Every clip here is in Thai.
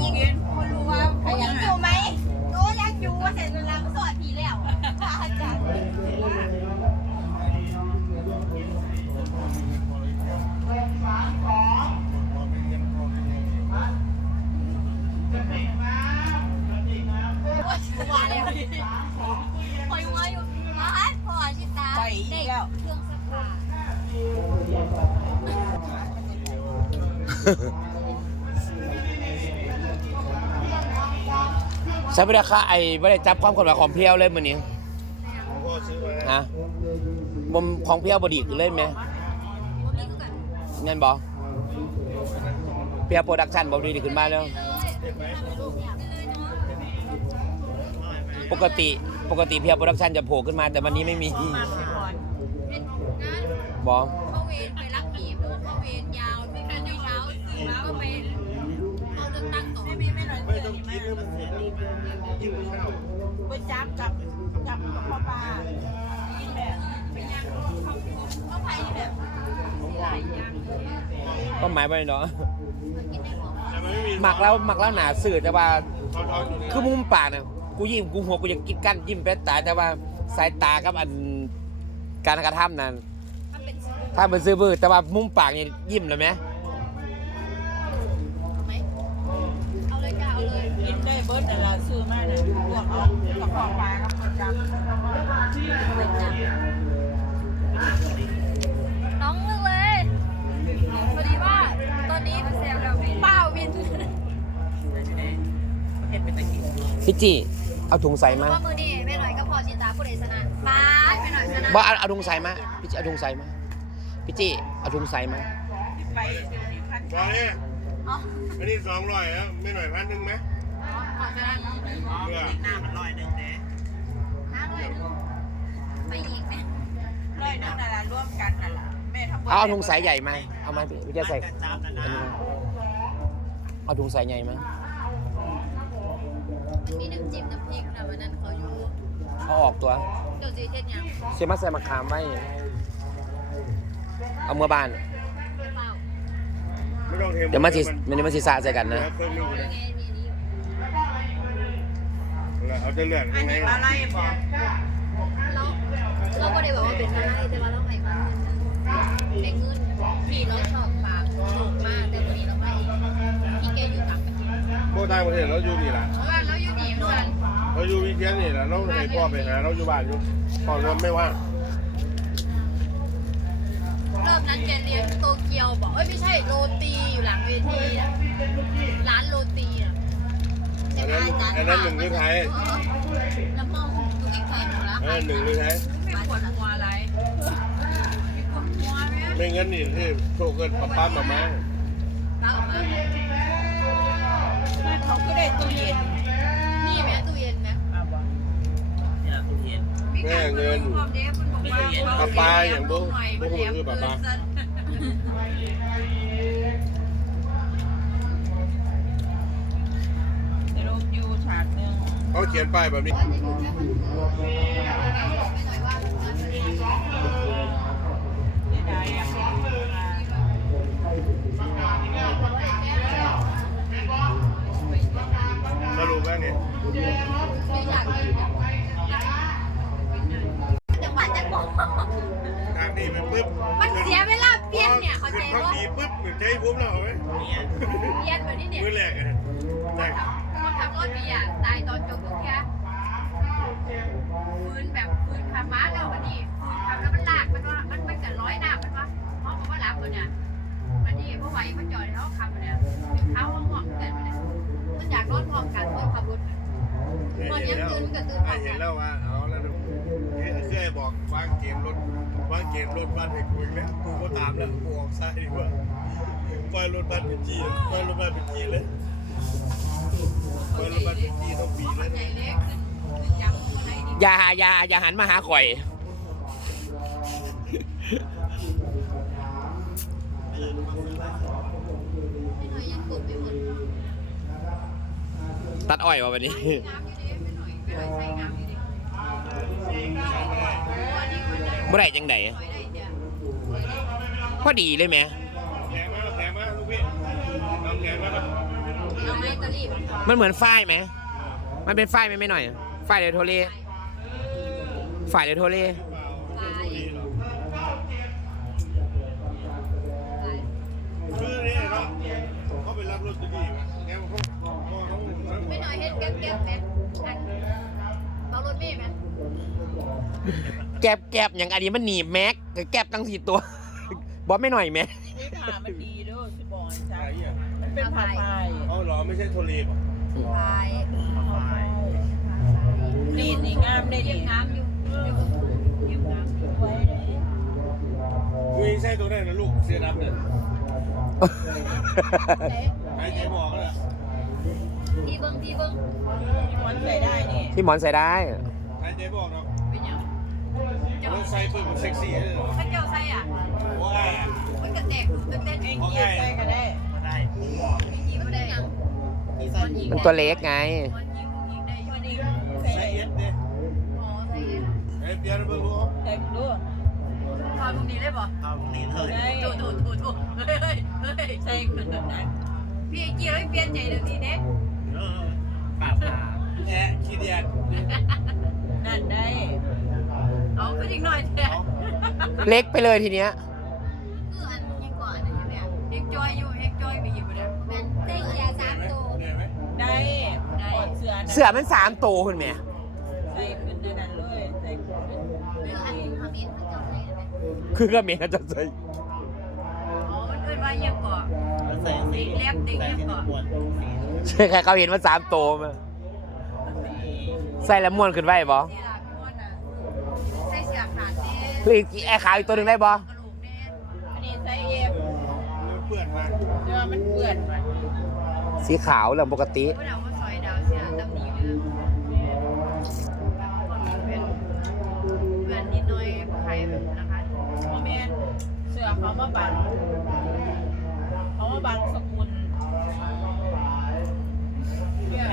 นกินคนรู้ว่าใครยังอยู่ไหมโอ้ยังอยู่เสร็จแล้วสวัสดีแล้วพระอาจารย์ ใช้ไม่ได้ค่าไอ้ไม่ได้จับความกดหมายของเพียวเลยมือนี้ฮะมุมของเพียวบดีคือเล่นไหมนี่คือกันเงินบอเพียวโปรดักชั่นบดีขึ้นมาแล้วปกติปกติเพียวโปรดักชั่นจะโผล่ขึ้นมา แต่วันนี้ไม่มีบอเข้าเวรไปรักหีบแล้วเข้าเวรยาวไม่กันยเช้าตื่นแล้วก็ไป กินข้าวไปจับกับกับพ่อปลากินแบบไปย่างเข้าเข้าไปแบบหลายอย่างเลยก็หมายไปเนาะกินได้หมดแต่มันไม่มีหมักแล้วหมักแล้วหนาสื่อแต่ว่าทอนทอนอยู่นี่คือมุมปากเนี่ยกูยิ้มกูหัวกูจะกินกั้นยิ้มเป็นตาแต่ว่าสายตากับอันการกระทำนั้นถ้าเป็นซื้อถ้าเป็นซื้อบื้อแต่ว่ามุมปากเนี่ยยิ้มเลยไหม ไหมเอาเลยจ้าเอาเลย กินได้เบิร์ดแต่เราซื้อมาเนี่ยพวกเอากับพ่อปลากับคนจับเป็นจ้าน้องเลยพอดีว่าตอนนี้เซลเราเป้าบินพี่จีเอาถุงใส่มาว่ามือนี่ไม่หน่อยก็พอชิตาผู้ใดชนะป้าไม่หน่อยชนะบ่เอาเอาถุงใส่มาพี่จีเอาถุงใส่มาพี่จีเอาถุงใส่มาที่ไปพันตอนนี้อ๋ออันนี้สองร้อยแล้วไม่หน่อยพันหนึ่งไหม ขอชนะเมื่อหน้ามันลอยหนึ่งเด้ห้าร้อยไปอีกไหมลอยหนึ่งนั่นแหละร่วมกันนั่นแหละแม่ทำเอาเอาถุงใส่ใหญ่มา เอามาพี่พี่จะใส่อันนี้มาเอาถุงใส่ใหญ่มามันมีน้ำจิ้มน้ำพริกนะวันนั้นเขาอยู่เอาออกตัวเดี๋ยวจีเทศยังเสียมาใส่มะขามไว้ เอาเมื่อบ้าน เปล่าไม่ต้องเทเดี๋ยวมาสิมันจะมาสิสาใส่กันนะเครื่องนึงเอาเลยไงนี่นี่ เอาจะเลือดอันยังไงนี้มาไล่บอกเราเราก็ได้บอกว่าเป็นอะไรแต่ว่าเราให้มาเงินในเงินที่เราชอบฝากถูกมากแต่วันนี้เราไม่พี่แกอยู่ต่างประเทศโบต่างประเทศเราอยู่นี่แหละเพราะว่าเราอยู่ดีเหมือนกันเราอยู่วีเทียนนี่แหละเราให้พ่อไปหาเราอยู่บ้านอยู่พ่อเราไม่ว่างเริ่มนั้นแกเรียนโตเกียวบอกเอ้ยไม่ใช่โรตีอยู่หลังเวทีอะร้านโรตีอะใช่ อันไหมนั้นอาจารย์อันนั้นหนึ่งที่ไทยแล้วพ่อดูอีกไทยหนูละอันนั้นหนึ่งที่ไทยไม่ปวดหัวอะไรมีปวดหัวไหมไม่งั้นนี่ที่โชคเกินป้าป้ามามาป้าออกมาเขาก็ได้ตู้เย็นนี่ไหมตู้เย็นไหมอะบอกแม่เงินความเด็กมันบอกว่าป้าป้าอย่างบุ๊บุ๊คือป้าป้า แต่ลมอยู่ฉากหนึ่ง เขาเขียนป้ายแบบนี้ได้ได้ยังสรุปว่าไงไม่อยากกินจังหวัดจังบอกทางนี้ไปปุ๊บมันเสียเวลาเปลี่ยนเนี่ยเข้าใจขึ้นว่าดีปุ๊บเหมือนใจพุ่มแล้วเหรอไหมเปลี่ยนแบบนี้เนี่ยมือแรกอะแรกคน ขับรถดีอะตายตอนจบทุกแค่ฟืนแบบฟืนขับม้าแล้ววันนี้ขับแล้วมันลากมันว่ามันมันจะร้อยหน้ามันว่าเพราะมันว่ารับมันเนี่ยวันนี้เพราะไหวมันจอดแล้วขับมันเนี่ยเท้าห้องห้องเกิดมันเนี่ยมันอยากรถพร้อมกันคนขับรถเห็นแล้วเห็นแล้วว่าเอาแล้วเคยบอกวางเกมรถวางเกมรถบ้านให้กูอีกแล้วกูก็ตามแล้วกูออกซ้ายดีกว่าปล่อยรถบ้านเป็นจีปล่อยรถบ้านเป็นจีเลย อย่าอย่าอย่าหันมาหาข่อยตัดอ้อยวะวันนี้ไม่ไม่หน่อยใส่น้ำอยู่ดิวันนี้วันนี้เมื่อไรจังได้เดียวพอดีเลยไหม แขกมาแขกมาลูกพี่น้องแขกมา เอาไม้ตะลีบ มันเหมือนฝ้ายไหม มันเป็นฝ้ายไหมไม่หน่อย ฝ้ายเดโทเล่ฝ้ายเดโทเล่คือนี่เนาะเขาไปรับรถดีไหมแกมันเขาเขาไม่หน่อยเฮ็ดแก๊บแก๊บแม่อันเอารถเมย์ไหมแก็บแก็บอย่างอันนี้มันหนีบแม็กแก็บตั้งสี่ตัว บอสไม่หน่อยแม็กนี่ผ่ามันดีด้วยสิบอลใช่จ้ะมันเป็นผ่าไฟเอาเหรอไม่ใช่โทรลี บตายนี่นี่งามได้เยี่ดียมน้ำอยู่เยี่ยมน้ำอยู่ไว้เลยวิ่งใช่ตัวนั้นนะลูกเสียนับเนี่ยเอ๊ะใครใจบอกก็เลยพี่เบิ้งพี่เบิ้งพี่มันใส่ได้นี่ที่หมอนใส่ได้ใครใจบอกเนาะเป็นยังเจ้ารถไซเปิดมันเซ็กซี่เลยถ้าเจ้าใส่อะว่าไงอะมันก็แตกตื่นเต้นเองเกียร์ใส่ก็ได้ได้ยิงไม่ได้ยัง มันตัวเล็กไงมันยิงยิงได้อยู่นี่ใส่เอสเนี่ยอ๋อใส่ไอ้เปียร์เบิร์รู้ใส่ดูพาตรงนี้เลยบ่เอาหนีเลยใส่ถูถูถูถูเฮ้ยเฮ้ยเฮ้ยใส่ขึ้นแบบนั้นพี่ไอ้กี้เราเปลี่ยนใจเดี๋ยวนี้เด้ปาบตาแอะขี้เดียดนั่นได้ เอาขึ้นอีกหน่อยเถอะเล็กไปเลยทีเนี้ย เสือเสือมันสามตัวคุณแม่ใส่ขึ้นในนั้นเลยใส่ขึ้นเรื่องอันคอมเมนต์มันจอดให้ได้ไหมคือก็เมียจะใส่อ๋อมันเอ้ยว่ายังก่อใส่สีเด็กแลบเด็กยังก่อใช่ใครเขาเห็นว่าสามตัวมาใส่แล้วม้วนขึ้นไว้บอเสียหลักม้วนอะใส่เสียขาดเด้หรืออีกไอ้ขาวอีกตัวหนึ่งได้บอกระโหลกเด้อันนี้ใส่เอฟเปื่อนมาเดี๋ยวมันเปื่อนมันสีขาวเรื่องปกติเมื่อเรามาซอยดาวเสียตำหนิเรื่อนมีเพื่อนเพื่อนนิดหน่อยใครแบบนะคะโมเมนเสือเขามาบังเขามาบังสกุลเนี่ย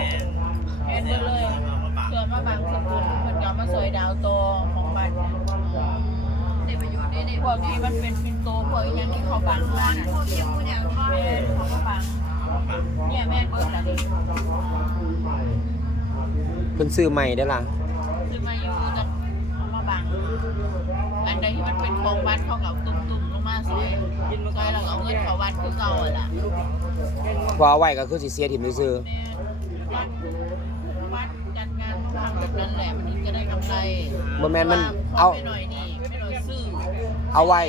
แอนไปเลยเสือมาบังสกุลเหมันก็มาสวยดาวโตของบ้านเนี่ยได้ประโยชน์ได้ได้พวกที่มันเป็นปินโตพวกอย่างที่เขาบังร้านนพวกเที่ยวเนี่ยแม่เขามาบังเนี่ยแม่เบิร์ดละนี่ เพิ่นซื้อใหม่ได้อล่ะคือมาอยู่จะเขามาบังอันใดที่มันเป็นของบ้านเขาเก่าตุ้มๆลงมาสวยกินมาไกลแล้วก็เอาเงินเขาวัดคือเก่าอะล่ะพอเอาไว้ก็คือสิเสียถิ่มซื้อแม่วัดวัดจัดงานทำแบบนั้นแหละมันถึงจะได้กำไรบ่แม่นมันเอาเอาไปหน่อยนี่ไม่หน่อยซื้อเอาไว้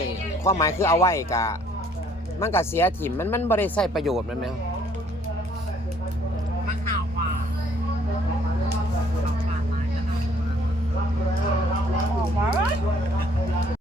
ความหมายคือเอาไว้กะมันก็เสียถิ่มมันมันบ่ได้ใช้ประโยชน์มันแม่นมัน